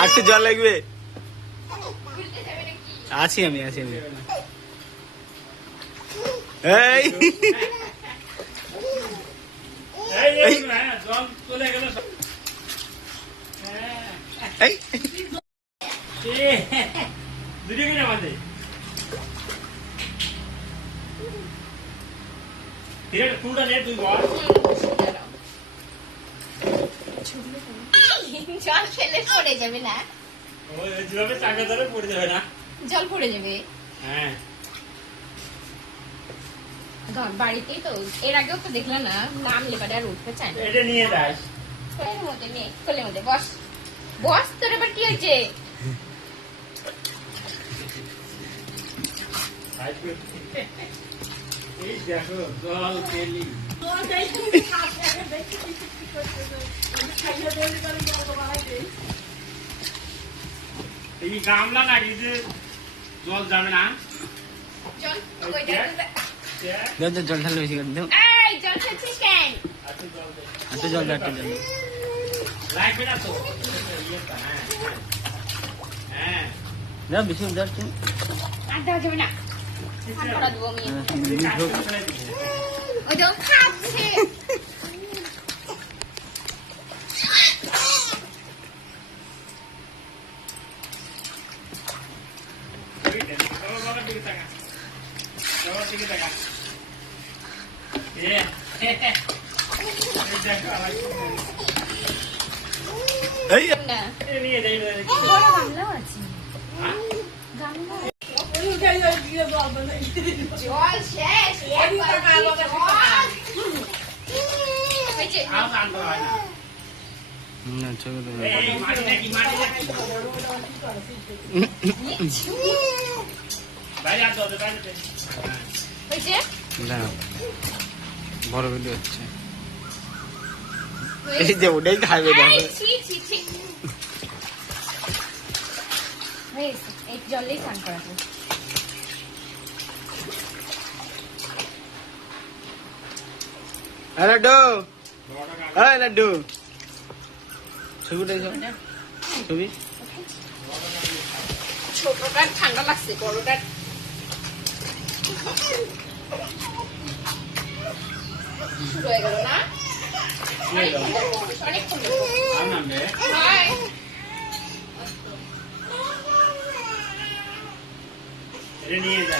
আর তো জল লাগবে। আছি আমি এই জল চলে গেল। দুটো কিনে বাঁধে টুটা নে তুই বল। জল ফেলে পড়ে যাবে না? ওই যেভাবে চাকা ধরে পড়ে যাবে না, জল পড়ে যাবে। হ্যাঁ বাড়িতেই তো এর আগেও তো দেখলাম না, নাম লেখাটা আর উঠতে চায় না। এটা নিয়ে যাস কোলের মধ্যে নে, কোলের মধ্যে বস বস। তোর এবার কি হয়েছে? এই দেখো জল পেলি এই গামলা নাকি যে জল যাবে না। জল জল ঢাল বেশি করে দাও। এই জল খেয়েছিস কেন? তো জল দাও লাগবে না তো। হ্যাঁ দাও বেশি দাও তুমি। আর দেওয়া যাবে না, আর করা দেবো আমি। হোক। ওই জল খাচ্ছে। এই না নিয়ে যাই বড় গামলাও আছে। গামলা জল শেষ। একবার না চলো তো। হয়েছে? না বড় ভিডিও হচ্ছে। এই যে ওটাই খাবে না। এই, ছি, ছি, ছি। হয়েছে, এই জলেই স্নান করাবো। লাড্ডু এই লাড্ডু ছবিটা ছবি ছোটটার ঠান্ডা লাগছে, বড়টার শুরু হয়ে গেল না? অনেকক্ষণ নিয়ে যা।